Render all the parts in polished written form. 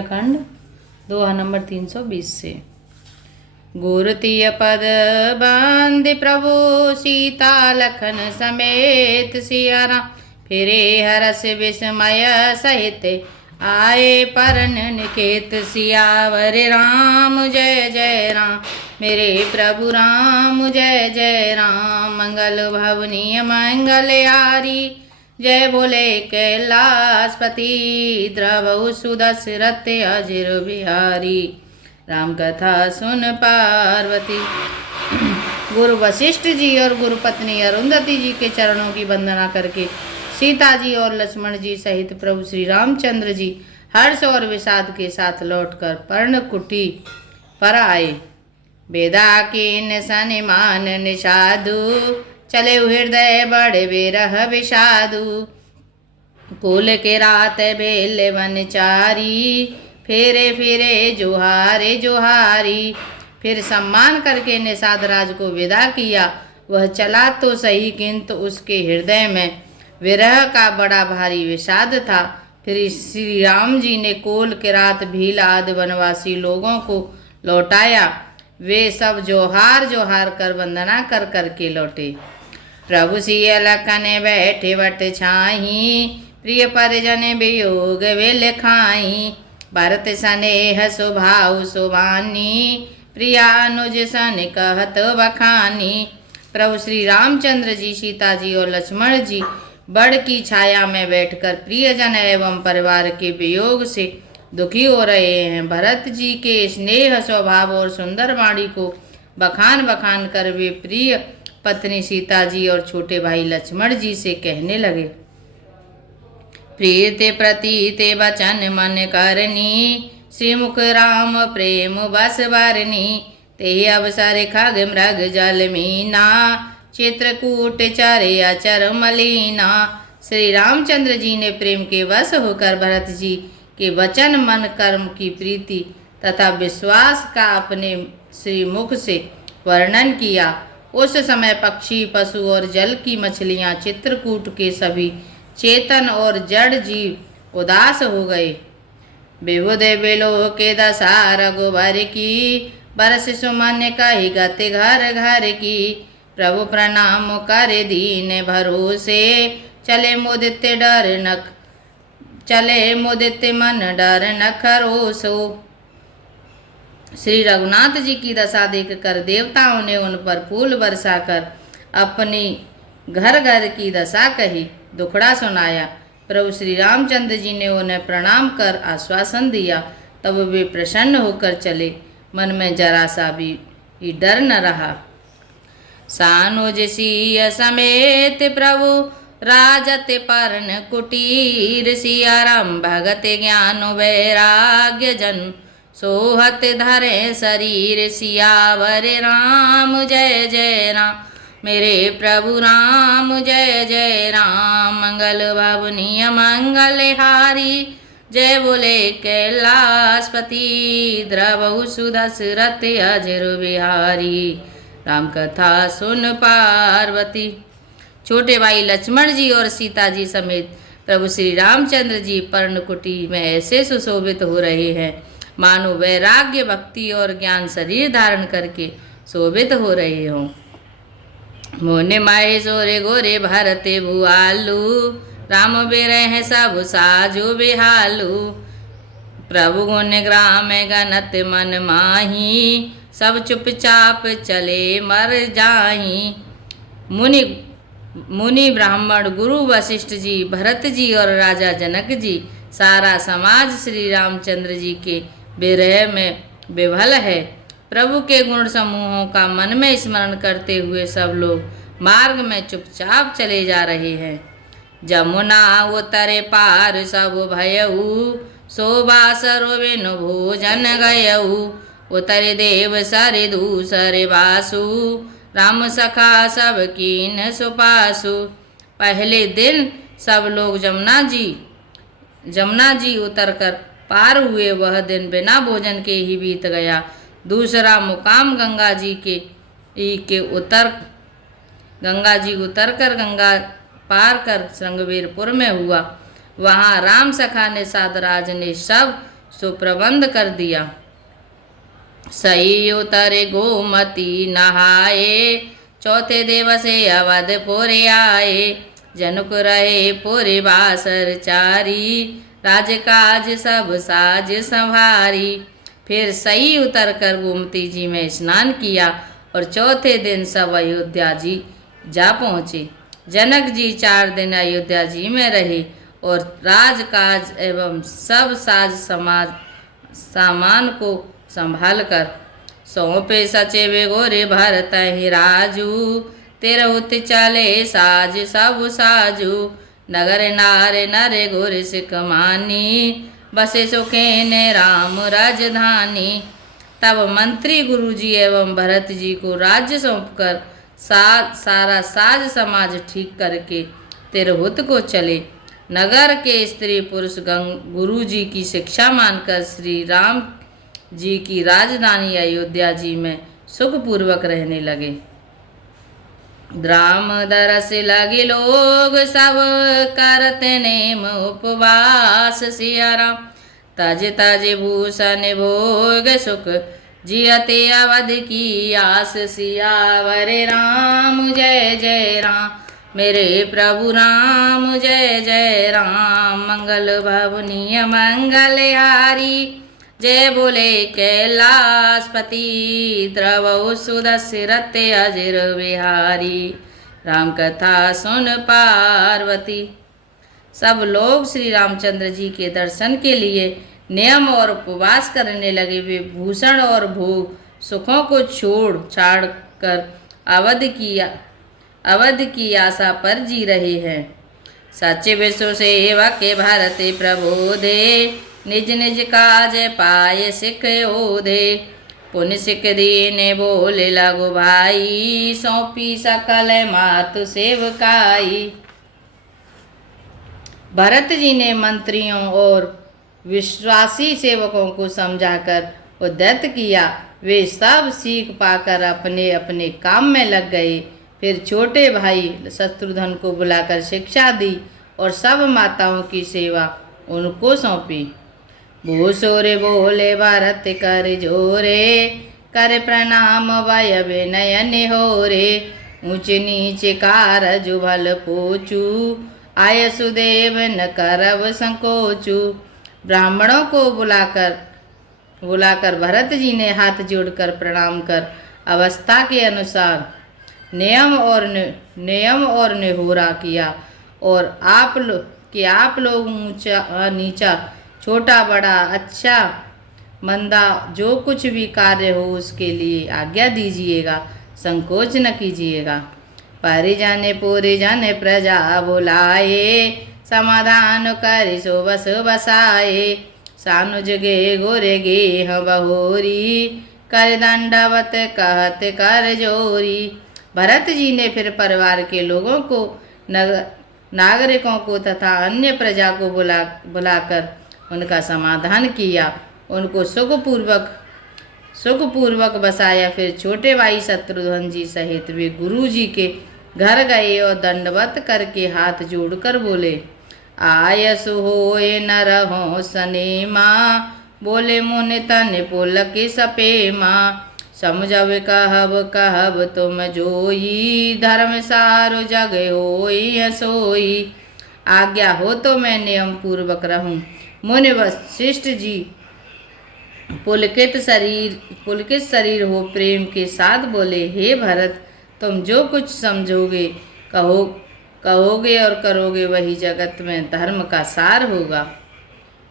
खंड दोहा नंबर 320 से। गुरुतीय पद बंद प्रभु सीता लखन समेत सिया राम, फिरे हरस विस्मय सहित आए परन निकेत। सियावर राम जय जय राम, मेरे प्रभु राम जय जय राम। मंगल भवनीय मंगल यारी, जय बोले कैलाशपति। द्रवहु सुदशरथ अजिर बिहारी, राम कथा सुन पार्वती। गुरु वशिष्ठ जी और गुरु पत्नी अरुंधति जी के चरणों की वंदना करके सीता जी और लक्ष्मण जी सहित प्रभु श्री रामचंद्र जी हर्ष और विषाद के साथ लौटकर पर्णकुटी पर आए। बेदा कीन सनिमान निषादु, चले हृदय बड़े बेरह विषादु। कुल के रात बेल वनचारी, फेरे फिरे जोहारे जोहारी। फिर सम्मान करके निषाद राज को विदा किया। वह चला तो सही, किंतु उसके हृदय में विरह का बड़ा भारी विषाद था। फिर श्री राम जी ने कोल के रात भील आदि वनवासी लोगों को लौटाया। वे सब जोहार जोहार कर वंदना कर करके लौटे। प्रभु सिय लखन बैठे वट छाही, प्रिय परिजन वियोग वे लिखाई। भरत स्नेह स्वभाव सुबानी, प्रियानुज सन कहत बखानी। प्रभु श्री रामचंद्र जी, सीता जी और लक्ष्मण जी बड़ की छाया में बैठकर प्रियजन एवं परिवार के वियोग से दुखी हो रहे हैं। भरत जी के स्नेह स्वभाव और सुंदर वाणी को बखान बखान कर वे प्रिय पत्नी सीता जी और छोटे भाई लक्ष्मण जी से कहने लगे। प्रिय ते प्रति ते वचन मन करनी, श्रीमुख राम प्रेम बस बारनी। ते अवसर खग मृग जल मीना, चित्रकूट चरे अचर मलीना। श्री रामचंद्र जी ने प्रेम के वश होकर भरत जी के वचन मन कर्म की प्रीति तथा विश्वास का अपने श्री मुख से वर्णन किया। उस समय पक्षी पशु और जल की मछलियां, चित्रकूट के सभी चेतन और जड़ जीव उदास हो गए। विबुध बिलो के दशा रघुबर की, बरस सुमन कही गति घर घर की। प्रभु प्रणाम करे दीन भरोसे, चले मुदित डर नख चले मुदित मन डर न खरोसो। श्री रघुनाथ जी की दशा देखकर देवताओं ने उन पर फूल बरसा कर अपनी घर घर की दशा कही, दुखड़ा सुनाया। प्रभु श्री रामचंद्र जी ने उन्हें प्रणाम कर आश्वासन दिया। तब वे प्रसन्न होकर चले, मन में जरा सा भी डर न रहा। सानुज सिय समेत प्रभु राजत परन कुटीर। सिया राम भगत ज्ञान वैराग्य जन, सोहत धरे शरीर। सियावर राम जय जय राम, मेरे प्रभु राम जय जय राम। मंगल भवनीय मंगल हारी, जय बोले कैलाशपति। द्रवहु सुदशरथ अजिर बिहारी, राम कथा सुन पार्वती। छोटे भाई लक्ष्मण जी और सीता जी समेत प्रभु श्री रामचंद्र जी पर्णकुटी में ऐसे सुशोभित हो रहे हैं मानो वैराग्य भक्ति और ज्ञान शरीर धारण करके शोभित हो रहे हों। मोने माहे सोरे गोरे भरते भुआलू, राम बिरह सब साजो बिहालू। प्रभु गुण ग्राम गनत मन माही, सब चुपचाप चले मर जाही। मुनि ब्राह्मण गुरु वशिष्ठ जी, भरत जी और राजा जनक जी, सारा समाज श्री रामचंद्र जी के विरह में विभल है। प्रभु के गुण समूहों का मन में स्मरण करते हुए सब लोग मार्ग में चुपचाप चले जा रहे हैं। जमुना उतरे पार सब भयऊ, शोभा सरोविन भोजन गयऊ। उतरे देव सरे दूसरे बासु, राम सखा सब कीन सुपासु। पहले दिन सब लोग जमुना जी उतरकर पार हुए। वह दिन बिना भोजन के ही बीत गया। दूसरा मुकाम गंगा जी उतरकर गंगा पार कर श्रृंगवीरपुर में हुआ। वहाँ राम सखा निषाद राज ने सब सुप्रबंध कर दिया। सही उतरे गोमती नहाए, चौथे दिवसे अवधपुर आए। जनक रहे पुर बासर चारी, राजकाज सब साज संभारी। फिर सही उतर कर गोमती जी में स्नान किया और चौथे दिन सब अयोध्या जी जा पहुँचे। जनक जी 4 दिन अयोध्या जी में रहे और राजकाज एवं सब साज समाज सामान को संभाल कर सौंपे सचिव गोरे भरत ही राजू। तिरहुत चले साज सब साजू, नगर नारे नरे गोरे सिख मानी। बसे सुखेन राम राजधानी। तब मंत्री गुरुजी एवं भरत जी को राज्य सौंपकर सारा साज समाज ठीक करके तिरहुत को चले। नगर के स्त्री पुरुष गुरु जी की शिक्षा मानकर श्री राम जी की राजधानी अयोध्या जी में सुखपूर्वक रहने लगे। राम दरस लगे लोग सब करते नेम उपवास। सिया राम तज तज भूषण भोग सुख, जियते अवध की आस। सियावर राम जय जय राम, मेरे प्रभु राम जय जय राम। मंगल भवनीय मंगलहारी, जय बोले कैलाशपति। द्रवौ सुदशरथ अजिर बिहारी, राम कथा सुन पार्वती। सब लोग श्री रामचंद्र जी के दर्शन के लिए नियम और उपवास करने लगे। वे भूषण और भोग सुखों को छोड़ छाड़ कर अवध की आशा पर जी रहे हैं। सच्चे विश्व सेवक के भारत प्रबोधे, निज निज काज पाए सिख ओधे। पुण्य सिख दीने बोले लगो भाई, सौंपी सकल मातु सेवकाई। भरत जी ने मंत्रियों और विश्वासी सेवकों को समझाकर उद्यत किया। वे सब सीख पाकर अपने अपने काम में लग गए। फिर छोटे भाई शत्रुघ्न को बुलाकर शिक्षा दी और सब माताओं की सेवा उनको सौंपी। भूसोरे बोले भरत कर जोरे, कर प्रणाम वय विनय होरे। ऊंच नीच कारज भल पोचू, आय सुदेव न करब संकोचू। ब्राह्मणों को बुलाकर भरत जी ने हाथ जोड़कर प्रणाम कर अवस्था के अनुसार नियम और निहोरा किया। और आप लोग ऊंचा नीचा, छोटा बड़ा, अच्छा मंदा जो कुछ भी कार्य हो उसके लिए आज्ञा दीजिएगा, संकोच न कीजिएगा। पारी जाने पूरी जाने प्रजा बुलाए, समाधान कर सो बस बसाए। सानुज गे गोरे गे बहोरी, कर दंडवत कहत कर जोरी। भरत जी ने फिर परिवार के लोगों को, नागरिकों को तथा अन्य प्रजा को बुलाकर उनका समाधान किया, उनको सुखपूर्वक बसाया। फिर छोटे भाई शत्रुघ्न जी सहित वे गुरु जी के घर गए और दंडवत करके हाथ जोड़कर बोले, आयसु होए न रहो सनेमा। बोले मुनि तन पुलक सपेमा। समझब कहब तुम जोई, धर्म सारो जग होई सोई। आज्ञा हो तो मैं नियम पूर्वक रहूं। मुनि वशिष्ठ जी पुलकित शरीर हो प्रेम के साथ बोले, हे भरत, तुम जो कुछ समझोगे कहोगे और करोगे वही जगत में धर्म का सार होगा।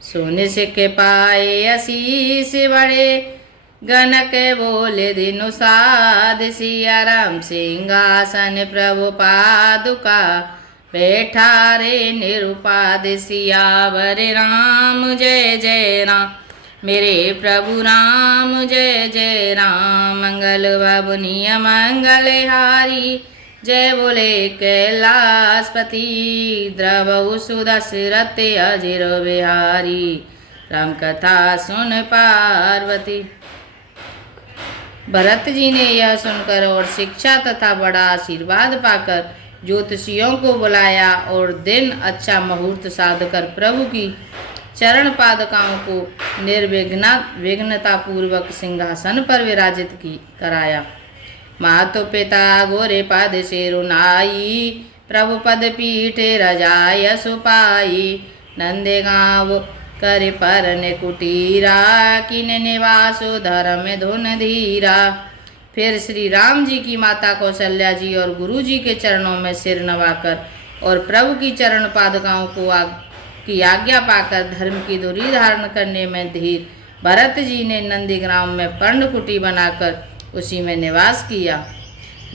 सोने से के पाए आशीष बड़े, गणक बोले दिनु साध। सिया राम सिंहासन प्रभु पादुका, बैठा रे निरुपाद। सियावर राम जय जय राम, मेरे प्रभु राम जय जय राम। मंगल भवनीय मंगलहारी, जय बोले कैलाशपति। द्रवौ सुदशरथ अजिर बिहारी, राम कथा सुन पार्वती। भरत जी ने यह सुनकर और शिक्षा तथा बड़ा आशीर्वाद पाकर ज्योतिषियों को बुलाया और दिन अच्छा मुहूर्त साधकर प्रभु की चरण पादुकाओं को विघ्नता पूर्वक सिंहासन पर विराजित कराया। मातो पिता गोरे पद सिरुनाई, प्रभु पद पीठे रजाय सुपाई। नंदे गाँव कर परन कुटीरा, किन निवासो धर्म धुन धीरा। फिर श्री राम जी की माता कौशल्या जी और गुरु जी के चरणों में सिर नवाकर और प्रभु की चरण पादुकाओं की आज्ञा पाकर धर्म की धुरी धारण करने में धीर भरत जी ने नंदीग्राम में पर्णकुटी बनाकर उसी में निवास किया।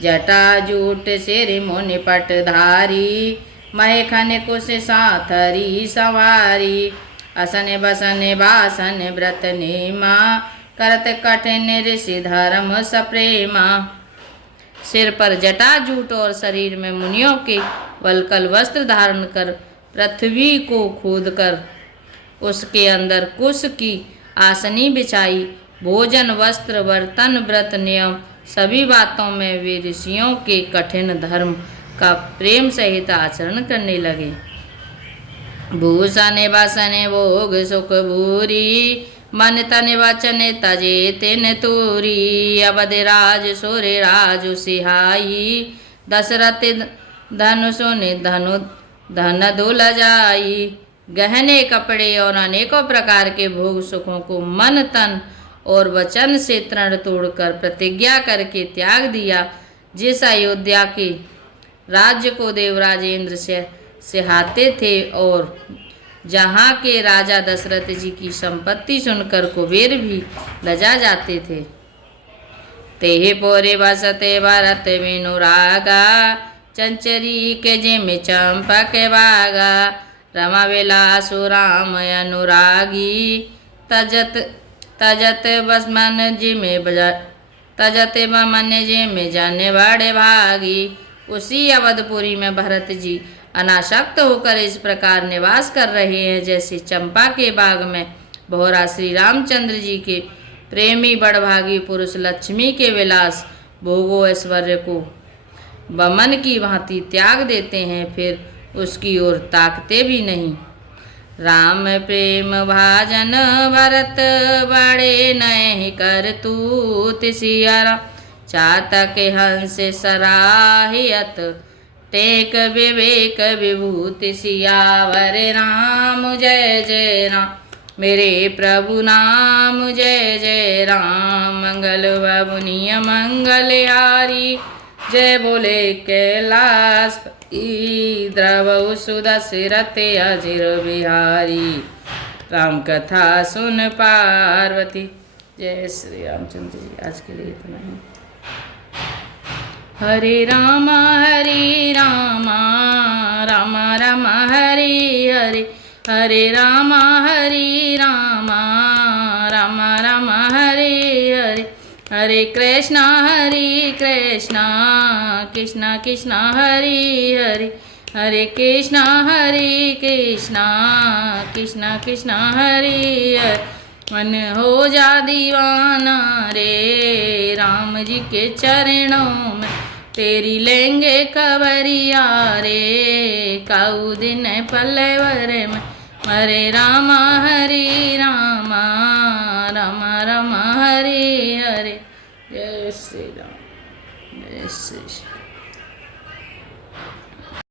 जटा जूट सिर मुनि पटधारी, महेखन कुश साथरी सवारी। असन बसन बासन व्रत नेमा, करत कठिन ऋषि धर्म सप्रेमा। सिर पर जटा जूट और शरीर में मुनियों के वलकल वस्त्र धारण कर पृथ्वी को खोदकर उसके अंदर कुश की आसनी बिछाई। भोजन वस्त्र बर्तन व्रत नियम सभी बातों में वे ऋषियों के कठिन धर्म का प्रेम सहित आचरण करने लगे। भूषण बसन भोग सुख भूरी, मन तन वचन तजे तिन तूरी। अवध राज सूर्य राजु सिहाई, दशरथ धनु सुनि धन दुल जाई। गहने कपड़े और अनेकों प्रकार के भोग सुखों को मन तन और वचन से तृण तोड़कर प्रतिज्ञा करके त्याग दिया। जिस अयोध्या के राज्य को देवराज इंद्र से सिहाते थे और जहाँ के राजा दशरथ जी की संपत्ति सुनकर कुबेर भी लजा जाते थे। तेहि पोरे बसते भरत विनुरागा, चंचरी के जिम चंपक बागा। रमा विलासु राम अनुरागी, तजत बसमन बमन जिम जाने बड़े भागी। उसी अवधपुरी में भरत जी अनासक्त होकर इस प्रकार निवास कर रहे हैं जैसे चंपा के बाग में भौरा श्री रामचंद्र जी के प्रेमी बड़भागी पुरुष लक्ष्मी के विलास भोगो ऐश्वर्य को बमन की भांति त्याग देते हैं, फिर उसकी ओर ताकते भी नहीं। राम प्रेम भाजन भरत बड़े नय कर तूत सियारा। चातक हंस सराहियत टेक विवेक विभूति सियावर। राम जय जय राम मेरे प्रभु नाम जय जय राम। मंगल बबुनिय मंगलहारी, जय बोले कैलाश द्रवौ सुदशरथ अजिर बिहारी। राम कथा सुन पार्वती। जय श्री रामचंद्र जी। आज के लिए इतना ही। हरे राम राम राम हरे हरे, हरे राम राम राम हरे हरे। हरे कृष्णा कृष्ण कृष्ण हरे हरे, हरे कृष्ण कृष्ण हरे हरे। मन हो जा दीवाना रे राम जी के चरणों में, तेरी लेंगे खबरिया रे काऊ दिन पल्लवर में। हरे राम राम राम हरे हरे। जय श्री राम, जय श्री राम।